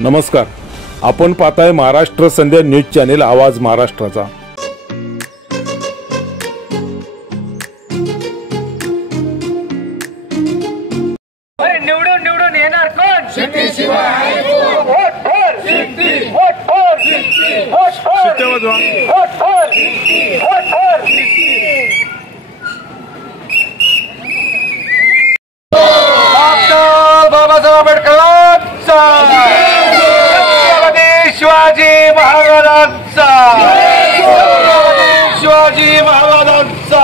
नमस्कार, आपण पाहताय महाराष्ट्र संध्या न्यूज चॅनेल आवाज महाराष्ट्राचा। निवडून निवडून येणार कोण? शिट्टीशिवाय वोट फोर शिट्टी, वोट फोर शिट्टी, vote four vote four vote four. Doctor Babasaheb आंबेडकरांचा, छत्रपती शिवाजी महाराजांचा, शिवाजी महाराजांचा।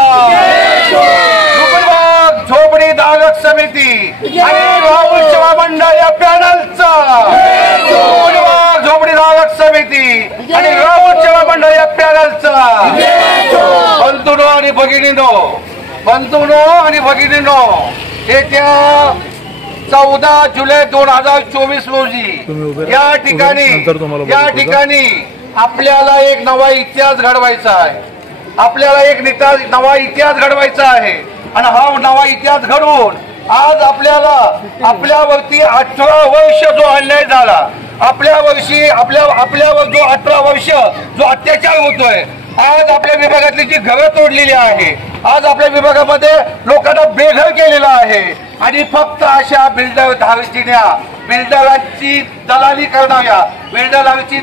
झोपडी धारक समिती आणि राहुल सेवा मंडळ या पॅनलचा, झोपडी धारक समिती आणि राहुल सेवा मंडळ या पॅनलचा। बंधूंनो आणि भगिनींनो, बंधूंनो आणि भगिनींनो, येत्या 14 जुलै 2024 रोजी या ठिकाणी आपल्याला एक नवा इतिहास घडवायचा आहे। आपल्याला एक नवा इतिहास घडवायचा आहे आणि हा नवा इतिहास घडवून आज आपल्यावरती 18 वर्ष जो अन्याय झाला, आपल्यावर जो 18 वर्ष जो अत्याचार होतोय, आज आपल्या विभागातली जी घरं तोडलेली आहे, आज आपल्या विभागामध्ये लोकांना बेघर केलेलं आहे आणि फक्त अशा बिल्डर धारजीने बिल्डरांची दलाली करणाऱ्या, बिल्डरांची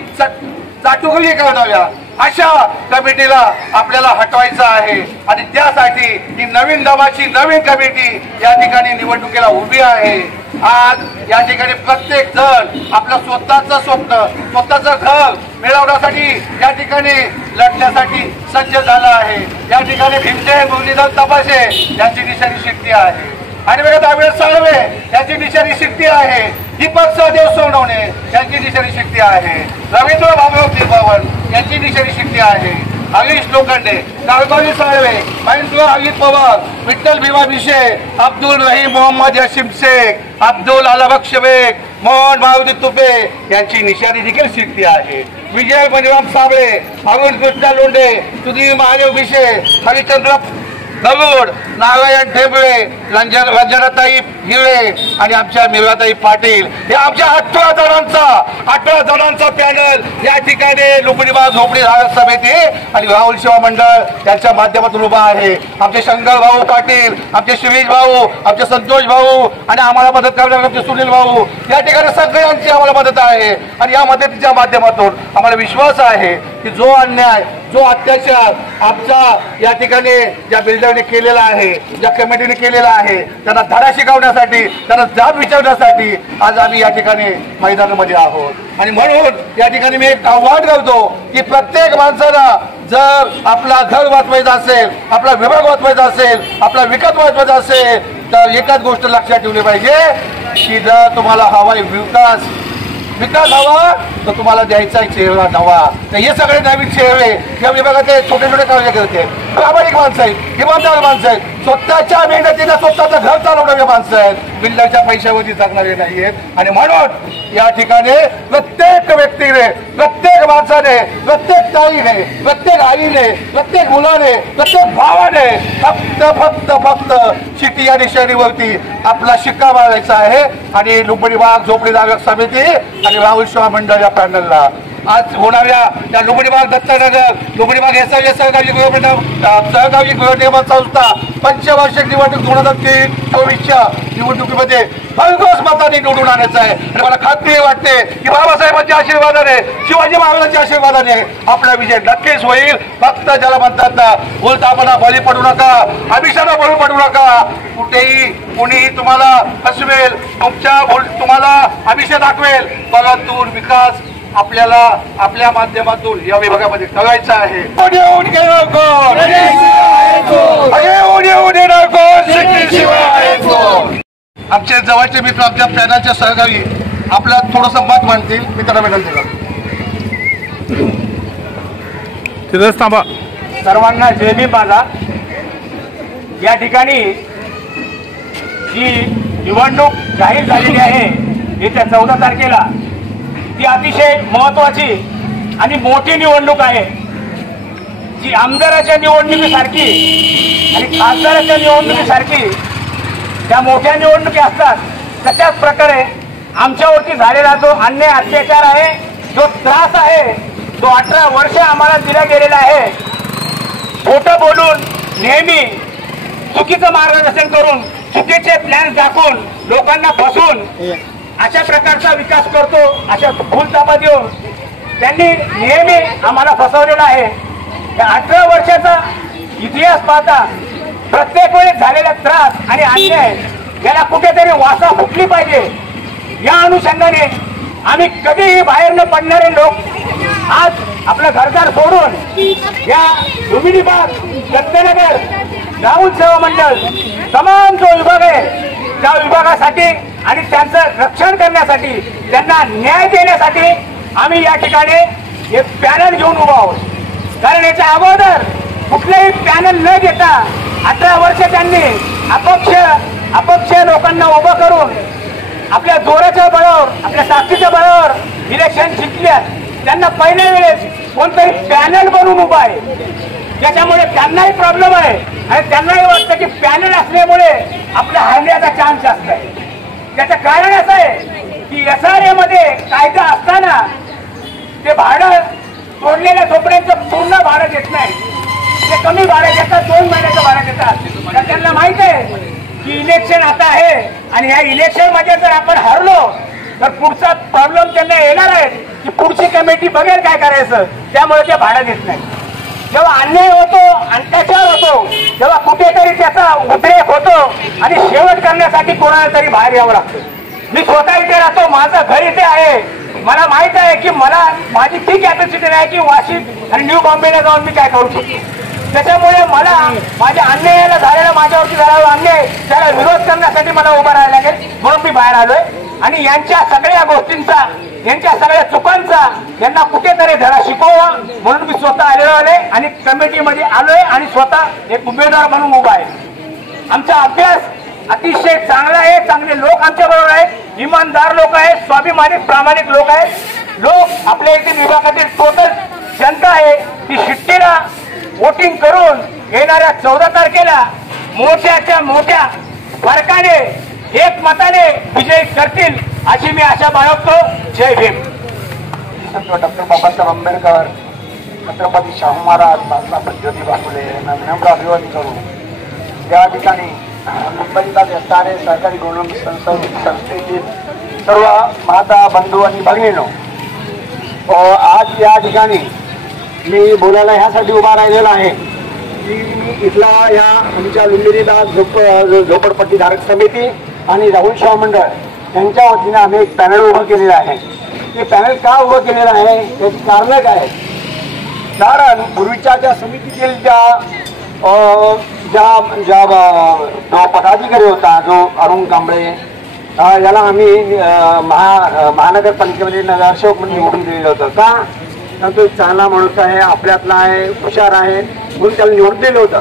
चाटुकरी करणाऱ्या अशा कमिटीला आपल्याला हटवायचं आहे आणि त्यासाठी ही नवीन दमाची नवीन कमिटी या ठिकाणी निवडणुकीला उभी आहे। आज या ठिकाणी प्रत्येक जण आपलं स्वतःचं स्वप्न, स्वतःचं घर मिळवण्यासाठी या ठिकाणी लढण्यासाठी सज्ज झाला आहे। या ठिकाणी भीमसेन मुरलीधर तपासे यांची निशाणी शिट्टी आहे आणि दाविड साळवे यांची निशाणी शिट्टी आहे, दीपक सहदेव सोनवणे यांची निशाणी शिट्टी आहे, रवींद्र भाऊराव त्रिभुवन यांची निशाणी शिट्टी आहे, हरीश लोखंडे, कारभारी साळवे, महेंद्र अजित पवार, विठ्ठल भीमा भिशे, अब्दुल रहीम मोहम्मद यासिम शेख, अब्दुल अलाबक्ष बेग, मोहन मारुती तुपे यांची निशाणी देखील शिट्टी आहे। विजय बलिराम साबळे, अरुण कृष्णा लोंढे, सुधीर महादेव भिशे, हरिचंद्र गरुड, नारायण ठेबळे, रंजनाताई हिरे आणि आमच्या मीराताई पाटील हे आमच्या 18 जणांचा पॅनल या ठिकाणी लुकडीबाग झोपडी धारक समिती आणि राहुल सेवा मंडळ यांच्या माध्यमातून उभा आहे। आमचे शंकर भाऊ पाटील, आमचे शिरीष भाऊ, आमचे संतोष भाऊ आणि आम्हाला मदत करणारे आमचे सुनील भाऊ, या ठिकाणी सगळ्यांची आम्हाला मदत आहे आणि या मदतीच्या माध्यमातून आम्हाला विश्वास आहे की जो अन्याय, जो अत्याचार आमचा या ठिकाणी ज्या बिल्डरने केलेला आहे, ज्या कमिटीने केलेला आहे, त्यांना धडा शिकवण्यासाठी, त्यांना जाब विचारण्यासाठी आज आम्ही या ठिकाणी मैदानामध्ये आहोत। आणि म्हणून या ठिकाणी मी एक आव्हान करतो की प्रत्येक माणसाला जर आपला घर वाचवायचं असेल, आपला विभाग वाचवायचा असेल, आपला विकास वाचवायचा असेल तर एकच गोष्ट लक्षात ठेवली पाहिजे की जर तुम्हाला हवाय विकास हवा तर तुम्हाला द्यायचा चेहरा नवा। तर हे सगळे नवीन चेहरे या विभागाचे छोटे छोटे कार्यकर्ते प्रामाणिक माणसं आहेत, इमानदार माणसं आहेत, स्वतःच्या मेहनतीने स्वतःचं घर चालवणारे माणसं आहेत, बिल्डरच्या पैशावरती जगणारे नाही आहेत। आणि म्हणून या ठिकाणी प्रत्येक व्यक्तीने, प्रत्येक माणसाने, प्रत्येक ताईने, प्रत्येक आईने, प्रत्येक मुलाने, प्रत्येक भावाने फक्त शिट्टी या निशाणीवरती आपला शिक्का मारायचा आहे आणि लुकडीबाग झोपडी धारक समिती आणि राहुल सेवा मंडळ या पॅनलला आज होणाऱ्या त्या लुकडीबाग दत्तनगर, लुकडीबाग सहकारी गृहनिर्माण संस्था पंचवार्षिक निवडणूक 2023-24च्या निवडणुकीमध्ये भरघोस मतांनी निवडून आणायचं आहे आणि मला खात्री वाटते की बाबासाहेबांच्या आशीर्वादाने, शिवाजी महाराजांच्या आशीर्वादाने आपला विजय नक्कीच होईल। फक्त ज्याला म्हणतात ना, उलटापणा बळी पडू नका, अभिषेकाला बळी पडू नका, कुणीही तुम्हाला फसवेल, तुम्हाला अभिषेक दाखवेल, परंतु विकास आपल्याला आपल्या माध्यमातून या विभागामध्ये करायचा आहे। आमचे जवळचे मित्र, आमच्या पॅनलचे सहकारी आपला थोडंसं मत मांडतील, मी त्यांना विनंती करतो। तिथेच थांबा। सर्वांना जय भीम माझा। या ठिकाणी जी निवडणूक जाहीर झालेली आहे येत्या 14 तारखेला, ती अतिशय महत्वाची आणि मोठी निवडणूक आहे, जी आमदाराच्या निवडणुकीसारखी आणि खासदाराच्या निवडणुकीसारखी ज्या मोठ्या निवडणुकी असतात तशाच प्रकारे आमच्यावरती झालेला जो अन्याय अत्याचार आहे, जो त्रास आहे, जो 18 वर्ष आम्हाला दिला गेलेला आहे, खोटं बोलून नेहमी चुकीचं मार्गदर्शन करून चुकीचे प्लॅन दाखवून लोकांना फसवून अशा प्रकारचा विकास करतो, अशा भूलतापा देऊन त्यांनी नेहमी आम्हाला फसवलेला आहे. 18 वर्षाचा इतिहास पाहता प्रत्येक वेळेस झालेला त्रास आणि अन्याय याला कुठेतरी वाचा फुटली पाहिजे. या अनुषंगाने आम्ही कधीही बाहेर न पडणारे लोक आज आपलं घरदार सोडून या लुंबिनी बाग, दत्तनगर, राहुल सेवा मंडळ समान जो विभाग आहे त्या विभागासाठी आणि त्यांचं रक्षण करण्यासाठी, त्यांना न्याय देण्यासाठी आम्ही या ठिकाणी एक पॅनल घेऊन उभा आहोत. कारण याच्या अगोदर कुठलेही पॅनल न घेता 18 वर्ष त्यांनी अपक्ष लोकांना उभं करून आपल्या जोराच्या बळावर, आपल्या ताकदीच्या बळावर इलेक्शन जिंकल्यात. त्यांना पहिल्या वेळेस कोणतरी पॅनल बनवून उभा आहे, त्याच्यामुळे त्यांनाही प्रॉब्लेम आहे आणि त्यांनाही वाटतं की पॅनल असल्यामुळे आपल्या हरण्याचा चान्स जास्त आहे. त्याचं कारण असं आहे की SRA मध्ये कायदा असताना ते भाडं तोडलेल्या झोपड्यांचं पूर्ण भाडं देत नाही, ते कमी भाडं देतात, 2 महिन्याचं भाडं देतात. तर त्यांना माहित आहे की इलेक्शन आता आहे आणि ह्या इलेक्शन मध्ये जर आपण हरलो तर पुढचा प्रॉब्लेम त्यांना येणार आहे की पुढची कमिटी बघेल काय करायचं, त्यामुळे ते भाडं देत नाही. जेव्हा अन्याय होतो, अत्याचार होतो, तेव्हा कुठेतरी त्याचा उद्रेक होतो आणि शेवट करण्यासाठी कोणाला तरी बाहेर यावं लागतं. मी स्वतः इथे राहतो, माझं घर इथे आहे, मला माहित आहे की मला माझी ती कॅपॅसिटी नाही की वाशिम आणि न्यू बॉम्बेला जाऊन मी काय करू शकतो. त्याच्यामुळे मला माझ्या अन्यायाला झालेला, माझ्यावरती झालेला अन्याय त्याला विरोध करण्यासाठी मला उभं राहायला लागेल, म्हणून मी बाहेर आलोय. आणि यांच्या सगळ्या गोष्टींचा, यांच्या सगळ्या चुकांचा यांना कुठेतरी धडा शिकवा म्हणून मी स्वतः आलेलो आहे आणि कमिटीमध्ये आलोय आणि स्वतः एक उमेदवार म्हणून उभा आहे. आमचा अभ्यास अतिशय चांगला आहे, चांगले लोक आमच्या बरोबर आहेत, इमानदार लोक आहेत, स्वाभिमानी प्रामाणिक लोक आहेत. लोक आपल्या इथे विभागातील टोटल जनता आहे ती शिट्टीला वोटिंग करून येणाऱ्या 14 तारखेला मोठ्याच्या मोठ्या फरकाने, एक मताने विजयी करतील अशी मी आशा बाळगतो. जय भीम. डॉक्टर बाबासाहेब आंबेडकर, छत्रपती शाहू महाराज, बाळासाहेब ज्योतिबा फुले यांना विनम्र अभिवादन करून या ठिकाणी मुंबईतील SRA सरकारी गव्हर्नमेंट संस्थेतील सर्व माता, बंधू आणि भगिनींनो, आज या ठिकाणी मी बोलायला ह्यासाठी उभा राहिलेला आहे की मी इथला या आमच्या लुंबिनी बाग झोपडपट्टी धारक समिती आणि राहुल सेवा मंडळ यांच्या वतीने आम्ही एक पॅनल उभं केलेलं आहे. ते पॅनल का उभं केलेलं आहे त्याची कारणं काय आहेत. कारण पूर्वीच्या ज्या समितीतील जो पदाधिकारी होता, जो अरुण कांबळे, याला आम्ही महानगरपालिकेमध्ये नगरसेवक म्हणून निवडून दिलेलं होतं. का तर तो चांगला माणूस आहे, आपल्यातला आहे, हुशार आहे म्हणून त्याला निवडून दिलं होतं.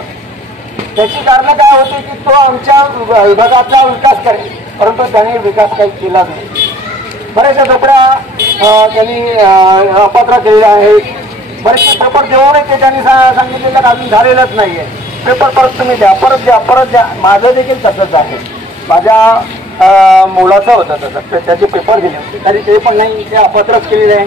त्याची कारणं काय होती की तो आमच्या विभागातला विकास करेल, परंतु त्याने विकास काही केला नाही. बऱ्याचशा झोपड्या त्यांनी अपात्र केलेल्या आहेत. बरेचसे पेपर देऊनही ते त्यांनी सांगितलेलं अजून झालेलंच नाहीये. पेपर परत तुम्ही द्या, परत द्या. माझं देखील तसंच आहे. माझ्या मुलाचं होतं तसं, त्याचे पेपर दिले होते तरी ते पण नाही, ते अपात्रच केलेले आहे.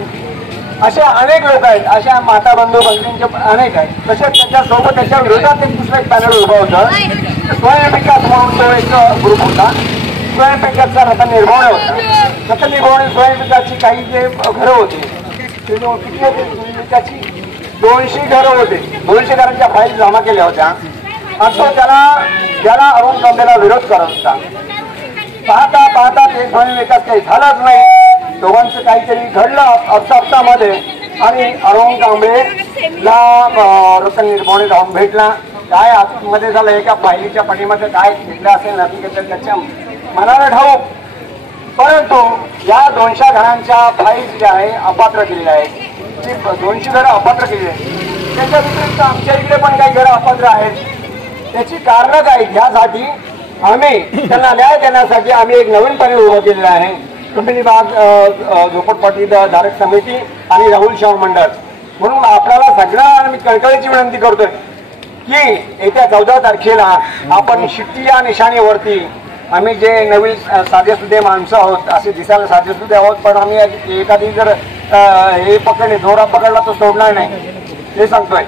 अशा अनेक लोक आहेत, अशा माता बंधू भगिनींचे अनेक आहेत. तसेच त्याच्यासोबत त्याच्या विरोधात एक दुसरं एक पॅनल उभं होतं. स्वयं विकास म्हणून तो एक ग्रुप होता. स्वयं विकासचा रतन निर्भवणे होता. रतन निर्भवणे स्वयं विकासची काही जे घरं होती ते किती होते, स्वयं विकासची 200 घरं होते. 200 घरांच्या फाईल जमा केल्या होत्या आणि तो त्याला अरुण कांबळेला विरोध करत होता. पाहता पाहता ते स्वयं विकास काही झालाच नाही. दोघांचं काहीतरी घडलं अपसापसामध्ये आणि अरुण कांबळेला रतन निर्भवणे जाऊन भेटला. काय आतमध्ये झालं, एका फाईलीच्या पाठीमध्ये काय घेतलं असेल नक्की घेतलं त्याच्या मनाला ठाऊक. परंतु या 200 घरांच्या फाईल्स ज्या आहे अपात्र केलेल्या आहेत, ती 200 घरं अपात्र केलेली आहेत. त्याच्या व्यतिरिक्त आमच्या इकडे पण काही घरं अपात्र आहेत. त्याची कारणं काय, यासाठी आम्ही त्यांना न्याय देण्यासाठी आम्ही एक नवीन पॅनल उभं केलेलं आहे. लुंबिनी बाग झोपडपट्टी धारक समिती आणि राहुल सेवा मंडळ म्हणून आपल्याला सगळ्यांना मी कळकळीची विनंती करतोय की येत्या 14 तारखेला आपण शिट्टी या निशाणीवरती आम्ही जे नवीन साधेसुधे माणसं आहोत, असे दिसायला साधेसुधे आहोत, पण आम्ही एखादी जर हे पकडले, दोरा पकडला तर सोडणार नाही, हे सांगतोय.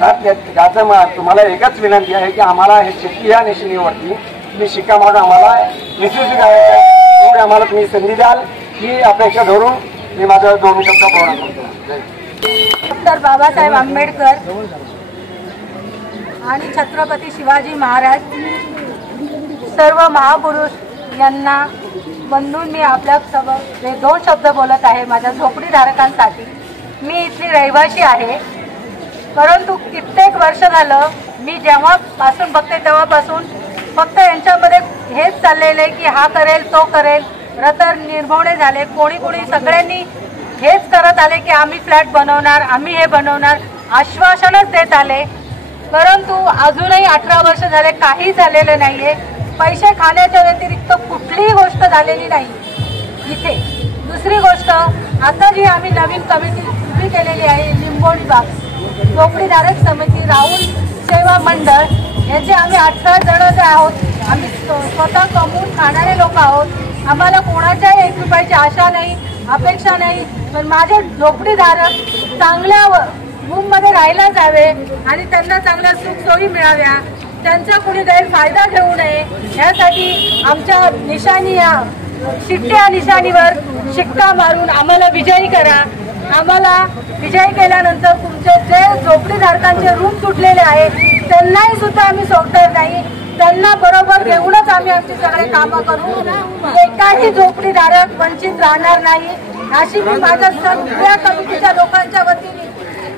त्याचं तुम्हाला एकच विनंती आहे की आम्हाला हे शिट्टी या निशाणीवरती तुम्ही शिक्का मारून आम्हाला यशस्वी करायचं आहे, एवढी आम्हाला तुम्ही संधी द्याल ही अपेक्षा धरून मी माझं 2 शब्द पूर्ण करतो. डॉक्टर बाबासाहेब आंबेडकर आणि छत्रपती शिवाजी महाराज सर्व महापुरुष यांना वंदून मी आपल्या समोर 2 शब्द बोलत आहे माझ्या झोपडीधारकांसाठी. मी इथली रहिवासी आहे, परंतु कित्येक वर्ष झालं मी जेव्हापासून बघते तेव्हापासून फक्त यांच्यामध्ये हेच चाललेलं आहे की हा करेल तो करेल, रतर निर्मवणे झाले. कोणी सगळ्यांनी हेच करत आले की आम्ही फ्लॅट बनवणार, आम्ही हे बनवणार, आश्वासनच देत आले. परंतु अजूनही 18 वर्ष झाले काही झालेलं नाहीये. पैसे खाण्याच्या व्यतिरिक्त कुठलीही गोष्ट झालेली नाही इथे. दुसरी गोष्ट, आता जी आम्ही नवीन कमिटी उभी केलेली आहे लिंबोणी बाग झोपडीधारक समिती राहुल सेवा मंडळ, याचे आम्ही 18 जण जे आहोत, आम्ही स्वतः कमवून खाणारे लोक आहोत. आम्हाला कोणाच्याही 1 रुपयाची आशा नाही, अपेक्षा नाही, पण माझे झोपडीधारक चांगल्या रूममध्ये राहायला जावे आणि त्यांना चांगल्या सुखसोयी मिळाव्या, त्यांचा कुणी गैरफायदा घेऊ नये, यासाठी आमच्या निशाणी या शिट्ट्या निशाणीवर शिक्का मारून आम्हाला विजयी करा. आम्हाला विजयी केल्यानंतर तुमचे जे झोपडीधारकांचे रूम सुटलेले आहे त्यांनाही सुद्धा आम्ही सोडणार नाही, त्यांना बरोबर घेऊनच आम्ही आमची सगळे कामं करू. एकाही झोपडीधारक वंचित राहणार नाही अशी मी माझ्या सगळ्या कमिटीच्या लोकांच्या वतीने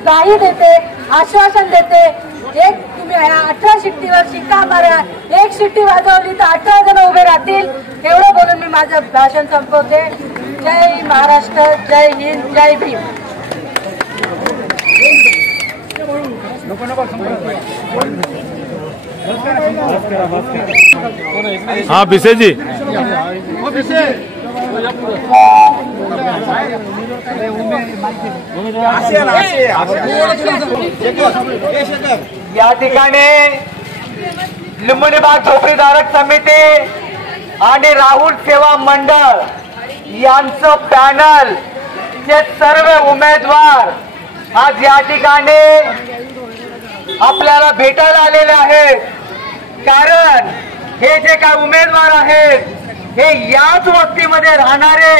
ग्वाही देते, आश्वासन देते. एक तुम्ही 18 शिट्टीवर शिक्का मारा, 1 शिट्टी वाजवली तर 18 जण उभे राहतील. एवढं बोलून मी माझं भाषण संपवते. जय महाराष्ट्र, जय हिंद, जय भीम. हाँ बिसे जी, या ठिकाणी लिंबोणी बाग झोपडीधारक समिती आणि राहुल सेवा मंडळ यांचं पॅनल चे सर्व उमेदवार आज या ठिकाणी आपल्याला भेटायला आलेले आहेत. कारण हे जे काय उमेदवार आहेत हे याच वस्तीमध्ये राहणारे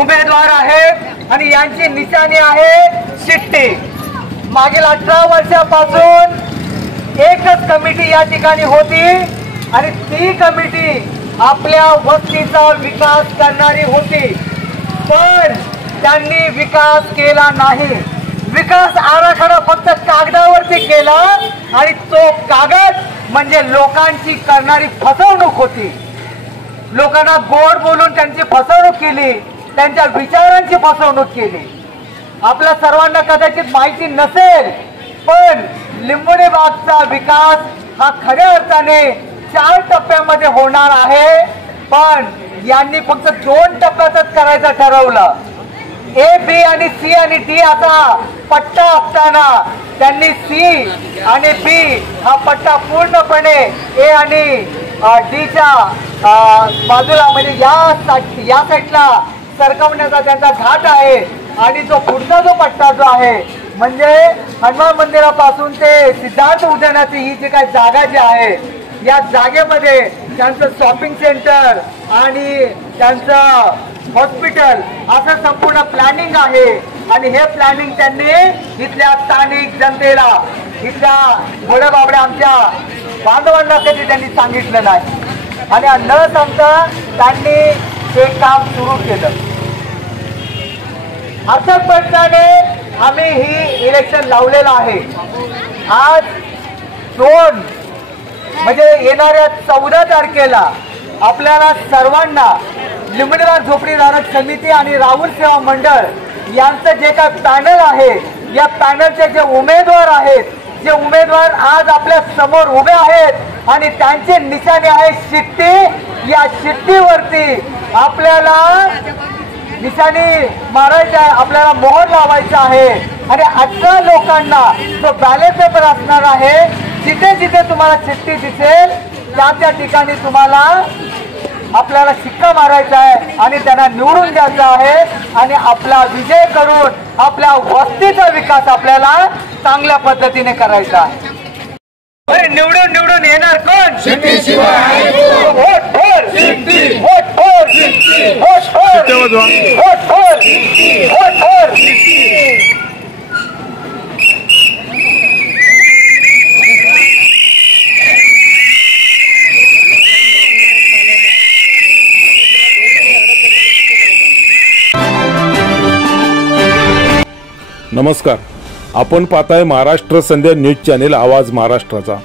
उमेदवार आहेत आणि यांची निशाणी आहे शिट्टी. मागील 18 वर्षापासून एकच कमिटी या ठिकाणी होती आणि ती कमिटी आपल्या वस्तीचा विकास करणारी होती, पण त्यांनी विकास केला नाही. विकास आराखडा फक्त कागदावरती केला आणि तो कागद म्हणजे लोकांची करणारी फसवणूक होती. लोकांना गोड बोलून त्यांची फसवणूक केली, त्यांच्या विचारांची फसवणूक केली. आपल्या सर्वांना कदाचित माहिती नसेल, पण लिंबोणी बागचा विकास हा खऱ्या अर्थाने 4 टप्प्यामध्ये होणार आहे. पण यांनी फक्त 2 टप्प्यातच करायचं ठरवलं. ए, बी आणि सी आणि डी असा पट्टा असताना त्यांनी सी आणि बी हा पट्टा पूर्णपणे ए आणि डीच्या बाजूला म्हणजे या साईडला सरकवण्याचा त्यांचा घाट आहे. आणि जो पुढचा जो पट्टा जो आहे म्हणजे हनुमान मंदिरापासून ते सिद्धार्थ उद्यानाची ही जी काही जागा जी आहे, या जागेमध्ये त्यांचं शॉपिंग सेंटर आणि त्यांचं हॉस्पिटल असं संपूर्ण प्लॅनिंग आहे. आणि हे प्लॅनिंग त्यांनी इथल्या स्थानिक जनतेला, इथल्या घोडेबाबड्या आमच्या बांधवांना कधी त्यांनी सांगितलं नाही. आणि न सांगता त्यांनी हे काम सुरू केलं. अर्थातपणे आम्ही ही इलेक्शन लावलेलं आहे. आज 2 म्हणजे येणाऱ्या 14 तारखेला आपल्याला सर्वांना लिंबोणी बाग झोपडीधारक समिती आणि राहुल सेवा मंडळ यांचं जे काय पॅनल आहे, या पॅनलचे जे उमेदवार आहेत, जे उमेदवार आज आपल्या समोर उभे आहेत आणि त्यांचे निशाणे आहे शिट्टी. या शिट्टीवरती आपल्याला निशाणी मारायची आहे, आपल्याला मोहर लावायचा आहे. आणि 18 लोकांना जो बॅलेट पेपर असणार आहे, जिथे जिथे तुम्हाला शिट्टी दिसेल त्या त्या ठिकाणी तुम्हाला आपल्याला शिक्का मारायचा आहे आणि त्यांना निवडून द्यायचं आहे आणि आपला विजय करून आपल्या वस्तीचा विकास आपल्याला चांगल्या पद्धतीने करायचा आहे. निवडून निवडून येणार कोण? नमस्कार, आपण पाहताय महाराष्ट्र संध्या न्यूज चॅनेल आवाज महाराष्ट्राचा.